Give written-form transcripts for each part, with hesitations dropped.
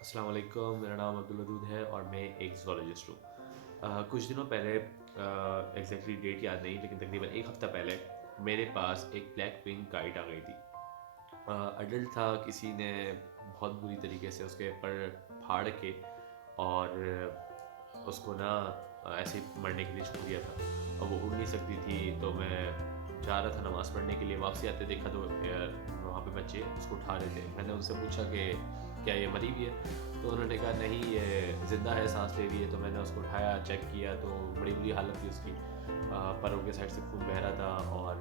अस्सलाम वालेकुम, मेरा नाम अब्दुल वदूद है और मैं एक ज़ूलॉजिस्ट हूँ। कुछ दिनों पहले एग्जैक्टली डेट याद नहीं, लेकिन तकरीबन एक हफ़्ता पहले मेरे पास एक ब्लैक विंग काइट आ गई थी। अडल्ट था, किसी ने बहुत बुरी तरीके से उसके पर फाड़ के और उसको ना ऐसे ही मरने के लिए छोड़ दिया था और वो उड़ नहीं सकती थी। तो मैं जा रहा था नमाज़ पढ़ने के लिए, वापसी आते देखा तो वहाँ पे बच्चे उसको उठा रहे थे। मैंने उनसे पूछा कि क्या ये मरी हुई है? तो उन्होंने कहा नहीं, ये ज़िंदा है, सांस ले रही है। तो मैंने उसको उठाया, चेक किया तो बड़ी बुरी हालत थी उसकी। पैरों के साइड से खून बह रहा था और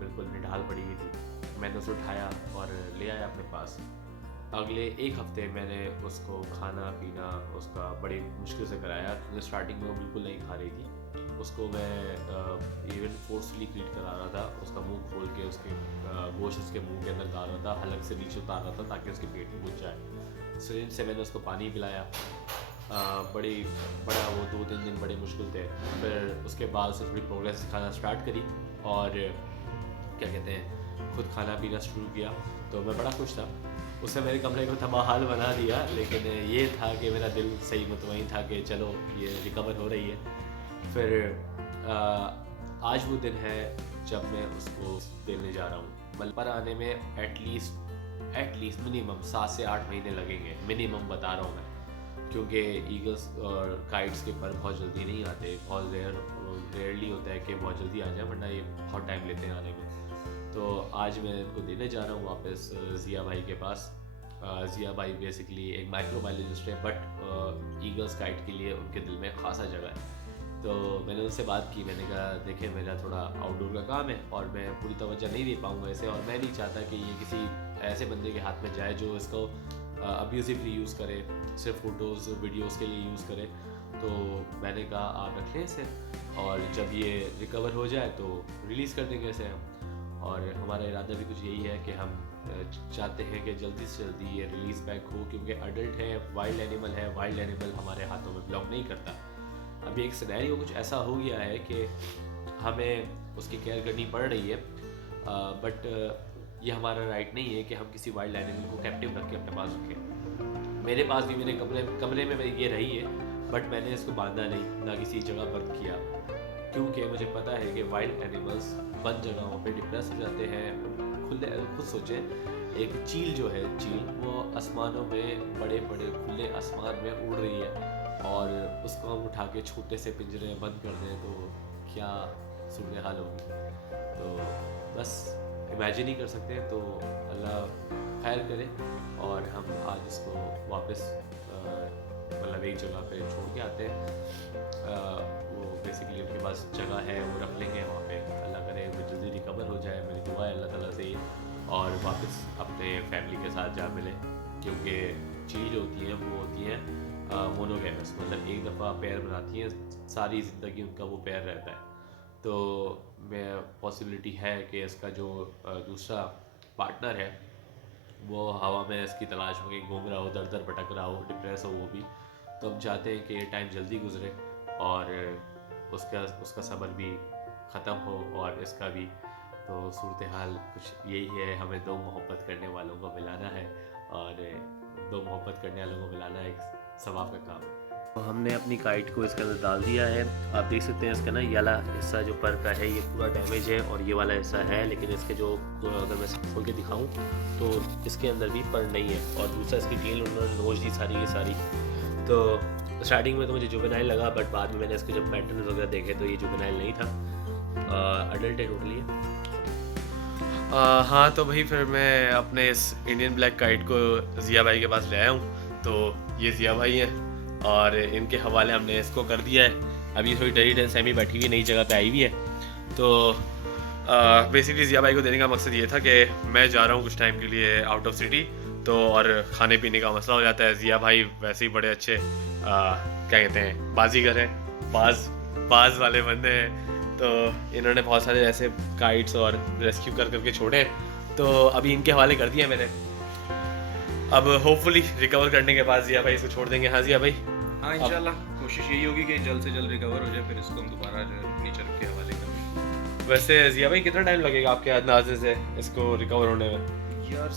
बिल्कुल निढाल पड़ी हुई थी। मैंने उसे उठाया और ले आया अपने पास। अगले एक हफ्ते मैंने उसको खाना पीना उसका बड़ी मुश्किल से कराया, क्योंकि स्टार्टिंग में वो बिल्कुल नहीं खा रही थी। उसको मैं इवन फोर्सफुली फीड करा रहा था, उसका मुंह खोल के उसके गोश्त उसके मुंह के अंदर डाल रहा था, हलक से नीचे उतार रहा था ताकि उसके पेट में घुस जाए। सिरिंज से मैंने उसको पानी पिलाया। बड़ी बड़ा वो 2-3 दिन बड़े मुश्किल थे। फिर उसके बाद से थोड़ी प्रोग्रेस दिखाना स्टार्ट करी और क्या कहते हैं, खुद खाना पीना शुरू किया। तो मैं बड़ा खुश था। उसने मेरे कमरे को तबाहाल बना दिया, लेकिन ये था कि मेरा दिल सही मुतमईन था कि चलो ये रिकवर हो रही है। फिर आज वो दिन है जब मैं उसको देने जा रहा हूँ। मतलब पर आने में एटलीस्ट मिनिमम 7 से 8 महीने लगेंगे, मिनिमम बता रहा हूँ मैं, क्योंकि ईगल्स और काइट्स के पर बहुत जल्दी नहीं आते। बहुत रेयरली होता है कि बहुत जल्दी आ जाए, वरना ये बहुत टाइम लेते हैं आने में। तो आज मैं इनको देने जा रहा हूँ वापस ज़िया भाई के पास। ज़िया भाई बेसिकली एक माइक्रोबायोलॉजिस्ट है, बट ईगल्स काइट के लिए उनके दिल में खासा जगह है। तो मैंने उनसे बात की, मैंने कहा देखिए मेरा थोड़ा आउटडोर का काम है और मैं पूरी तवज्जो नहीं दे पाऊँगा इसे, और मैं नहीं चाहता कि ये किसी ऐसे बंदे के हाथ में जाए जो इसको अब्यूसिवली यूज़ करे, सिर्फ फ़ोटोज़ वीडियोज़ के लिए यूज़ करे। तो मैंने कहा आप रख लें इसे, और जब ये रिकवर हो जाए तो रिलीज़ कर देंगे इसे हम। और हमारा इरादा भी कुछ यही है कि हम चाहते हैं कि जल्दी से जल्दी ये रिलीज़ बैक हो, क्योंकि अडल्ट है, वाइल्ड एनिमल है, वाइल्ड एनिमल हमारे हाथों में बिलोंग नहीं करता। अभी एक सिनेरियो कुछ ऐसा हो गया है कि हमें उसकी केयर करनी पड़ रही है, बट ये हमारा राइट नहीं है कि हम किसी वाइल्ड एनिमल को कैप्टिव रख के अपने पास रखें। मेरे पास भी मेरे कमरे में ये रही है, बट मैंने इसको बांधा नहीं, ना किसी जगह बंद किया, क्योंकि मुझे पता है कि वाइल्ड एनिमल्स बंद जगहों पे डिप्रेस हो जाते हैं। खुद सोचें, एक चील जो है, चील वो आसमानों में बड़े बड़े खुले आसमान में उड़ रही है, और उसको हम उठा के छोटे से पिंजरे में बंद कर दें तो क्या सूरत हाल होगी। तो बस इमेजिन ही कर सकते हैं। तो अल्लाह खैर करे और हम आज इसको वापस मतलब एक जगह पे छोड़ के आते हैं। वो बेसिकली उनके पास जगह है, वो रख लेंगे वहाँ पे। अल्लाह करे वो जल्दी रिकवर हो जाए, मेरी दुआ है अल्लाह ताला से, और वापस अपने फैमिली के साथ जा मिले। क्योंकि चीज़ होती हैं वो होती हैं मोनोगैमस, मतलब एक दफ़ा पैर बनाती हैं, सारी ज़िंदगी उनका वो पैर रहता है। तो मैं पॉसिबिलिटी है कि इसका जो दूसरा पार्टनर है वो हवा में इसकी तलाश में कहीं घूम रहा हो, दर दर भटक रहा हो, डिप्रेस हो वो भी। तो हम चाहते हैं कि ये टाइम जल्दी गुजरे और उसका सब्र भी ख़त्म हो और इसका भी। तो सूरत हाल कुछ यही है, हमें दो मोहब्बत करने वालों को मिलाना है, और दो मोहब्बत करने वालों को मिलाना एक सवाब का काम है। तो हमने अपनी काइट को इसके अंदर डाल दिया है। आप देख सकते हैं इसका ना ये वाला हिस्सा जो पर का है ये पूरा डैमेज है, और ये वाला हिस्सा है, लेकिन इसके जो अगर मैं खोल के दिखाऊं तो इसके अंदर भी पर नहीं है। और दूसरा इसकी टेल उन्होंने नोच दी सारी की सारी। तो स्टार्टिंग में तो मुझे जुवेनाइल लगा, बट बाद में मैंने इसके जब पैटर्न वगैरह देखे तो ये जुवेनाइल नहीं था, अडल्ट है टोटली। हाँ, तो भाई फिर मैं अपने इस इंडियन ब्लैक काइट को ज़िया भाई के पास ले आया हूँ। तो ये ज़िया भाई हैं और इनके हवाले हमने इसको कर दिया है। अभी थोड़ी डरी सहमी बैठी हुई नई जगह पे आई हुई है। तो बेसिकली ज़िया भाई को देने का मकसद ये था कि मैं जा रहा हूँ कुछ टाइम के लिए आउट ऑफ सिटी, तो और ख़ाने पीने का मसला हो जाता है। ज़िया भाई वैसे ही बड़े अच्छे क्या कहते हैं, बाजीगर हैं, बाज वाले बंदे हैं। तो इन्होंने बहुत सारे ऐसे काइट्स और रेस्क्यू करके छोड़े, तो अभी इनके हवाले कर दिया मैंने। अब होपफुली रिकवर करने के बाद ज़िया भाई इसको छोड़ देंगे। हाँ ज़िया भाई, हाँ इंशाल्लाह कोशिश यही होगी कि जल्द से जल्द रिकवर हो जाए, फिर इसको हम दोबारा जो है नेचर के हवाले करें। वैसे ज़िया भाई कितना टाइम लगेगा आपके अंदाजे से इसको रिकवर होने में? यार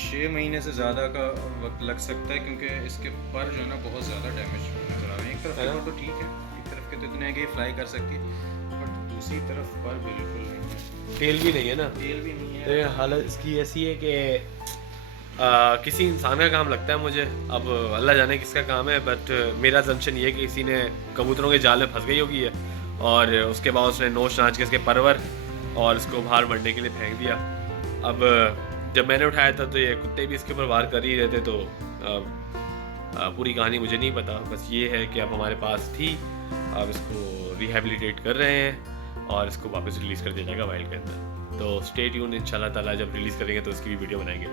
6 महीने से ज़्यादा का वक्त लग सकता है, क्योंकि इसके पर जो है ना बहुत ज़्यादा डैमेज नज़र आ रहे हैं। एक तरफ है के ना? पर तो ठीक है, एक तरफ के तो इतने हैं कि फ्लाई कर सकती है, बट दूसरी तरफ पर बिल्कुल नहीं है, तेल भी नहीं है ना। तेल भी नहीं तो है। हालत इसकी ऐसी है कि किसी इंसान का काम लगता है मुझे, अब अल्लाह जाने किसका काम है, बट मेरा जंक्शन ये है कि किसी ने कबूतरों के जाल में फंस गई होगी है और उसके बाद उसने नोच नाच के इसके परवर और इसको बाहर मरने के लिए फेंक दिया। अब जब मैंने उठाया था तो ये कुत्ते भी इसके ऊपर वार कर ही रहे थे, तो पूरी कहानी मुझे नहीं पता, बस ये है कि अब हमारे पास थी, अब इसको रिहेबिलिटेट कर रहे हैं और इसको वापस रिलीज़ कर दिया जाएगा वाइल्ड के अंदर। तो स्टे ट्यून, इंशाल्लाह ताला जब रिलीज़ करेंगे तो उसकी भी वीडियो बनाएंगे।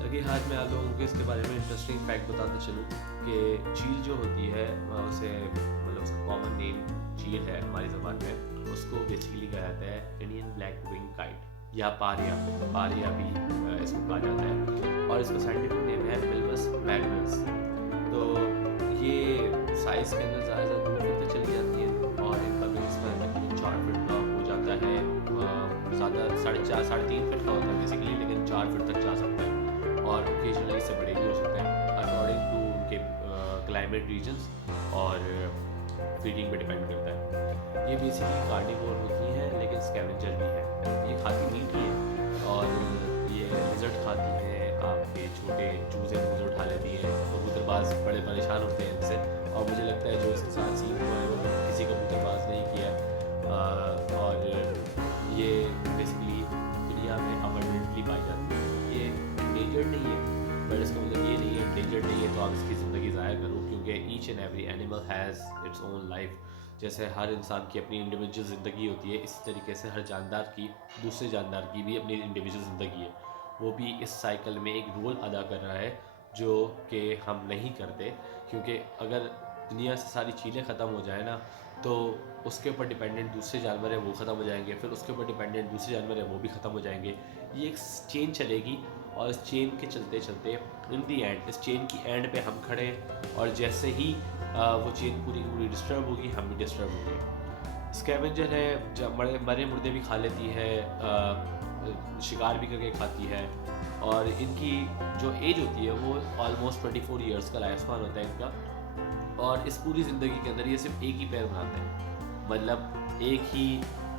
लगे हाथ में आप लोगों को इसके बारे में इंटरेस्टिंग फैक्ट बताते चलूँ कि चील जो होती है उसे मतलब उसका कॉमन नेम चील है हमारी ज़बान में, उसको बेसिकली कहा जाता है इंडियन ब्लैक विंग काइट या पारिया, पारिया भी इसको कहा जाता है और इसका साइंटिफिक नेम है बिल्बस मैग्नस। तो ये साइज़ के अंदर ज़्यादा 2 फीट तक चली जाती है और इनका विंग स्पैन तकरीबन 4 फीट का हो जाता है, ज़्यादा 4.5 साढ़े 3 फीट का होता है बेसिकली, लेकिन 4 फीट तक जा सकता है और ओकेजनली इससे बड़े भी हो सकते हैं अकॉर्डिंग टू उनके क्लाइमेट रीजन्स और फीडिंग पे डिपेंड करता है। ये बेसिकली कार्निवोर होती हैं लेकिन स्कैवेंजर भी है, ये खाती मीट ही है और ये लिजर्ट खाती हैं, आपके छोटे चूजे मुझे उठा लेती हैं, कबूतरबाज बड़े परेशान होते हैं इनसे और मुझे लगता है जो इसके साथ सीन हुआ है वो किसी कबूतरबाज नहीं किया और ये बेसिकली दुनिया में अबंडेंटली पाई जाती है। ये endangered नहीं है, बट इसका मतलब ये नहीं है endangered नहीं है तो आप इसकी ज़िंदगी ज़ाया करो, क्योंकि each and every animal has its own life. जैसे हर इंसान की अपनी इंडिविजुअल ज़िंदगी होती है, इसी तरीके से हर जानदार की दूसरे जानदार की भी अपनी इंडिविजुअल ज़िंदगी है, वो भी इस साइकिल में एक रोल अदा कर रहा है जो कि हम नहीं करते, क्योंकि अगर दुनिया से सारी चीज़ें ख़त्म हो जाए ना तो उसके ऊपर डिपेंडेंट दूसरे जानवर हैं वो ख़त्म हो जाएंगे, फिर उसके ऊपर डिपेंडेंट दूसरे जानवर हैं वो भी ख़त्म हो जाएंगे। ये एक चेन चलेगी और इस चेन के चलते चलते इन दी एंड इस चेन की एंड पे हम खड़े हैं और जैसे ही वो चेन पूरी पूरी डिस्टर्ब होगी हम भी डिस्टर्ब होंगे। स्कैवेंजर है, जब मरे मुर्दे भी खा लेती है, शिकार भी करके खाती है और इनकी जो एज होती है वो ऑलमोस्ट 24 ईयर्स का लाइफ स्पान होता है इनका और इस पूरी ज़िंदगी के अंदर ये सिर्फ एक ही पैर बनाते हैं, मतलब एक ही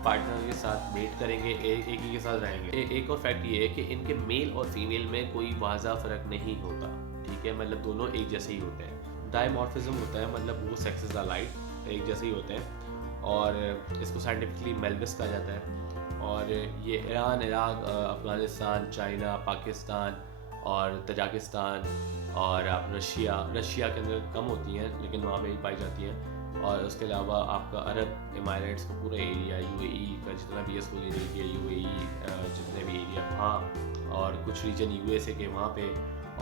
पार्टनर के साथ मेट करेंगे, एक ही के साथ रहेंगे। एक और फैक्ट ये है कि इनके मेल और फीमेल में कोई वाज़ा फ़र्क नहीं होता, ठीक है, मतलब दोनों एक जैसे ही होते हैं। डायमॉर्फिज्म होता है, मतलब वो सेक्सेस अलाइक एक जैसे ही होते हैं और इसको साइंटिफिकली मेल्विस कहा जाता है और ये Iran, Iraq, Afghanistan, China, Pakistan और तजाकिस्तान और आप रशिया के अंदर कम होती हैं लेकिन वहाँ पे भी पाई जाती हैं और उसके अलावा आपका अरब इमाराट्स का पूरा एरिया, यूएई का जितना भी इसको ले लीजिए, यूएई जितने भी एरिया वहाँ और कुछ रीजन यूएसए के वहाँ पे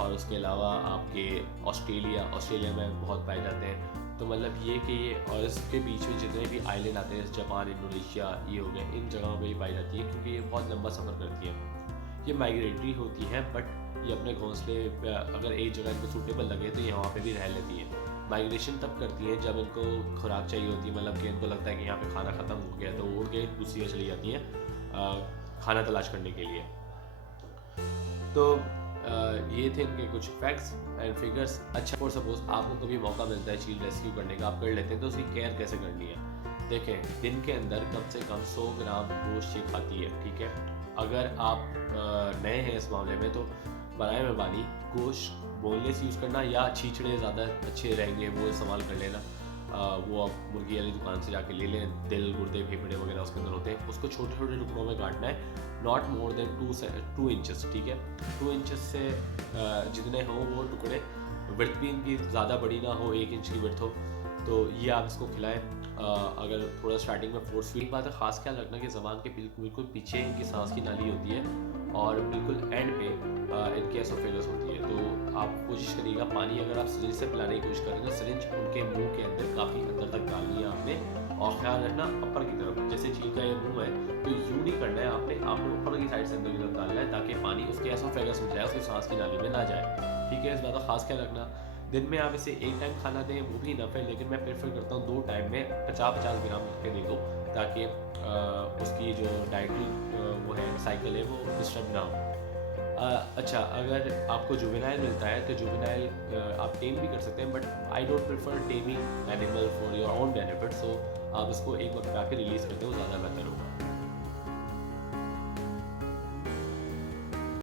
और उसके अलावा आपके ऑस्ट्रेलिया में बहुत पाए जाते हैं। तो मतलब ये कि ये और इसके बीच में जितने भी आइलैंड आते हैं, जापान, इंडोनेशिया ये हो गए, इन जगहों पे ही पाई जाती है क्योंकि ये बहुत लंबा सफ़र करती है। ये माइग्रेटरी होती हैं बट ये अपने घोंसले अगर एक जगह इनको सूटेबल लगे तो ये वहाँ पे भी रह लेती हैं। माइग्रेशन तब करती हैं जब इनको खुराक चाहिए होती है, मतलब कि इनको लगता है कि यहाँ पे खाना ख़त्म हो गया तो उड़ के दूसरी चली जाती हैं खाना तलाश करने के लिए। तो ये थे इनके कुछ फैक्ट्स एंड फिगर्स। अच्छा, फॉर सपोज आपको कभी मौका मिलता है चील रेस्क्यू करने का, आप कर लेते हैं, तो उसकी केयर कैसे करनी है? देखें, दिन के अंदर कम से कम 100 ग्राम गोश्त ये खाती है, ठीक है। अगर आप नए हैं इस मामले में तो बनाए मेहरबानी गोश्त बोनलेस यूज़ करना या छींचड़े ज़्यादा अच्छे रहेंगे वो इस्तेमाल कर लेना। वो आप मुर्गी वाली दुकान से जाके ले लें, दिल, गुर्दे, फेफड़े वगैरह उसके अंदर होते हैं, उसको छोटे छोटे टुकड़ों में काटना है, नॉट मोर देन 2 इंचेस, ठीक है। 2 इंचेस से जितने हों वो टुकड़े, विड्थ भी इनकी ज़्यादा बड़ी ना हो, 1 इंच की विड्थ हो, तो ये आप इसको खिलाएं। अगर थोड़ा स्टार्टिंग में फोर्स फील बात है, ख़ास ख्याल रखना कि ज़बान के बिल्कुल पीछे इनकी सांस की नाली होती है और बिल्कुल एंड पे इनकी एसोफेगस होती है। तो आप कोशिश करिएगा पानी अगर आप सिरिंज से पिलाने की कोशिश करें तो सिरिंज उनके मुंह के अंदर काफ़ी अंदर तक डालनी है आपने और ख्याल रखना अपर की तरफ, जैसे चील का ये मुंह है तो यूँ नहीं करना है आपने ऊपर की साइड से अंदर की तरफ डालना है ताकि पानी उसके एसोफेगस में जाए, उसकी सांस की नाली में ना जाए, ठीक है। इस बात का खास ख्याल रखना। दिन में आप इसे एक टाइम खाना दें वो भी इनफ है, लेकिन मैं प्रेफर करता हूँ 2 टाइम में 50-50 ग्राम के दे दो ताकि उसकी जो डाइटरी वो है साइकिल है वो डिस्टर्ब ना हो। अच्छा, अगर आपको जुवेनाइल मिलता है तो जुवेनाइल आप टेम भी कर सकते हैं, but I don't prefer taming animal for your own benefit, so आप इसको एक वक्त पे आके रिलीज़ कर दें, वो ज़्यादा बेहतर होगा।